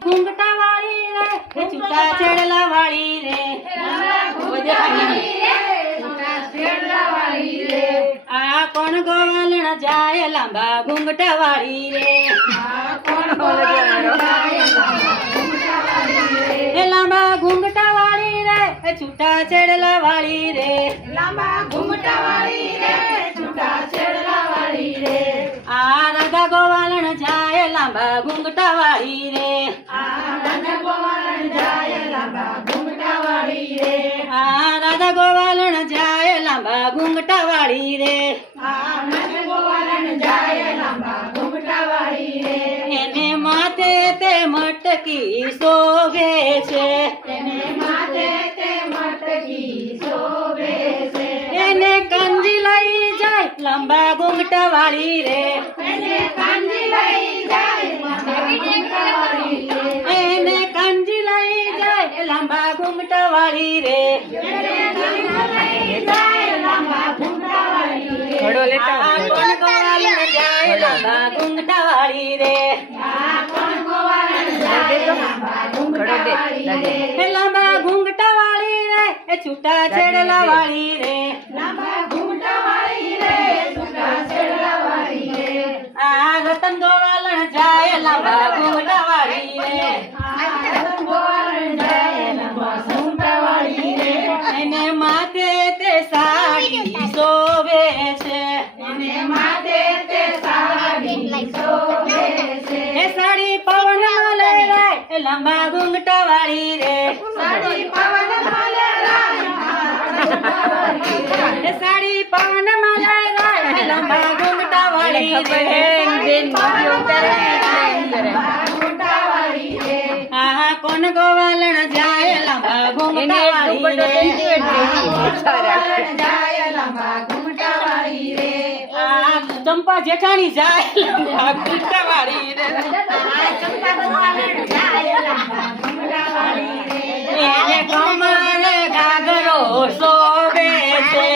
घूंघटा वाली रे छूटा छेड़ला वाली रे आ कौन गोवालन जाए लांबा घूंघटा वाली रे लांबा घूंघटा वाली रे छूटा छेड़ला वाली रे लांबा घूमटा वाली रे छूटा छेड़ला वाली रे आ राधा गोवालन जाए लांबा घूंघटा वाली रे राधा गोवालन जाए लांबा घूमटा वाली रे राधा गोवालन जाए लांबा घूंघटा वाली रे राधा गोवालन जाए लांबा घूमटा वाली रे એને માથે તે મટકી શોભે છે તેને માથે તે મટકી શોભે છે એને કંજી લઈ જાય લાંબા ઘૂંઘટા વાળી રે તેને કાંજી લઈ જાય લાંબા ઘૂમટા વાળી રે એને કંજી લઈ જાય લાંબા ઘૂંઘટા વાળી રે તેને કાંજી લઈ જાય લાંબા ઘૂમટા વાળી રે કોણ ગોવાલણ જાય લાંબા ઘૂંઘટા વાળી રે કોણ ગોવાલણ જાય લાંબા ઘૂમટા વાળી રે લાંબા ઘૂંઘટા વાળી રે છૂટા છેડલા વાળી રે લાંબા ઘૂમટા વાળી રે છૂટા છેડલા વાળી રે રતન ગોવાલણ જાય લાંબા ઘૂંઘટા વાળી રે રતન ગોવાલણ જાય લાંબા ઘૂમટા વાળી રે એને માથે તે સાડી શોભે છે એને માથે તે સાડી શોભે છે એ સાડી પવનમાં લહેરાય એ લાંબા ઘૂંઘટા વાળી રે સાડી પવનમાં લહેરાય એ સાડી પવનમાં લહેરાય એ લાંબા ઘૂંઘટા વાળી રે ઘૂમટા વાળી રે આ કોણ ગોવાલણ જાય લાંબા ઘૂંઘટા વાળી રે ગોવાલણ જાય લાંબા ઘૂમટા વાળી રે આ ચંપા જેઠાણી જાય લાંબા ઘૂંઘટા વાળી રે ચંપા ગોવાલણ જાય લાંબા ઘૂમટા વાળી રે એને કમર ઘાઘરો શોભે છે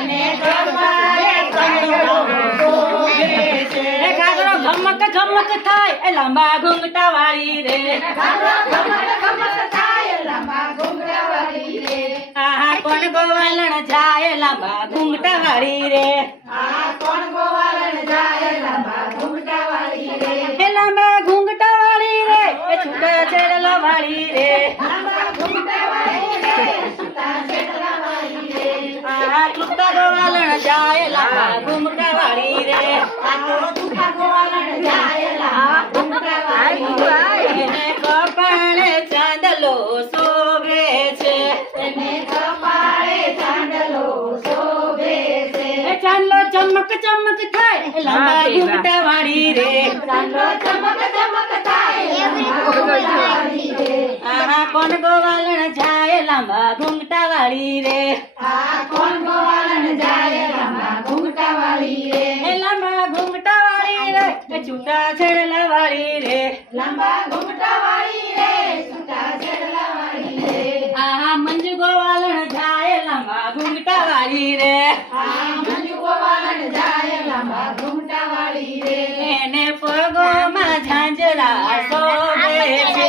એને કમરે ઘાઘરો શોભે છે એ ઘાઘરો ઘમક ઘમક થાય એ લાંબા ઘૂંઘટા વાળી રે ઘાઘરો ઘમક ઘમક થાય લાંબા ઘૂમટા વાળી રે આ કોણ ગોવાલણ જાય લાંબા ઘૂંઘટા વાળી રે કોણ ગોવાલણ જાય લાંબા ઘૂમટા વાળી રે એ લાંબા ઘૂંઘટા વાળી રે એ છૂટા છેડલા વાળી રે લાંબા ઘૂમટા વાળી રે છૂટા છેડલા વાળી રે ટૂંકા ગોવાલણ જાય લાંબા ઘૂંઘટા વાળી રે ટૂંકા ગોવાલણ જાય લાંબા ઘૂમટા વાળી રે એને કપાળે ચાંદલો શોભે છે એને કપાળે ચાંદલો શોભે છે એ ચાંદલો ચમક ચમક થાય એ લાંબા ઘૂંઘટા વાળી રે ચાંદલો ચમક ચમક થાય લાંબા ઘૂમટા વાળી રે કોણ ગોવાલણ જાય લાંબા ઘૂંઘટા વાળી રે કોણ ગોવાલણ જાય લાંબા ઘૂમટા વાળી રે એ લાંબા ઘૂંઘટા વાળી રે એ છૂટા છેડલા વાળી રે લાંબા ઘૂમટા વાળી રે છૂટા છેડલા વાળી રે મંજુ ગોવાલણ જાય લાંબા ઘૂંઘટા વાળી રે મંજુ ગોવાલણ જાય લાંબા ઘૂમટા વાળી રે એને પગોમાં ઝાંઝરા શોભે છે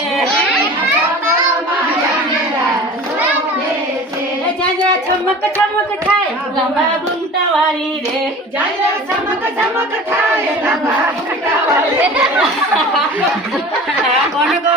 એ ઝાંઝરા ચમક ચમક થાય લાંબા ઘૂંઘટા વાળી રે ઝાંઝરા ચમક ચમક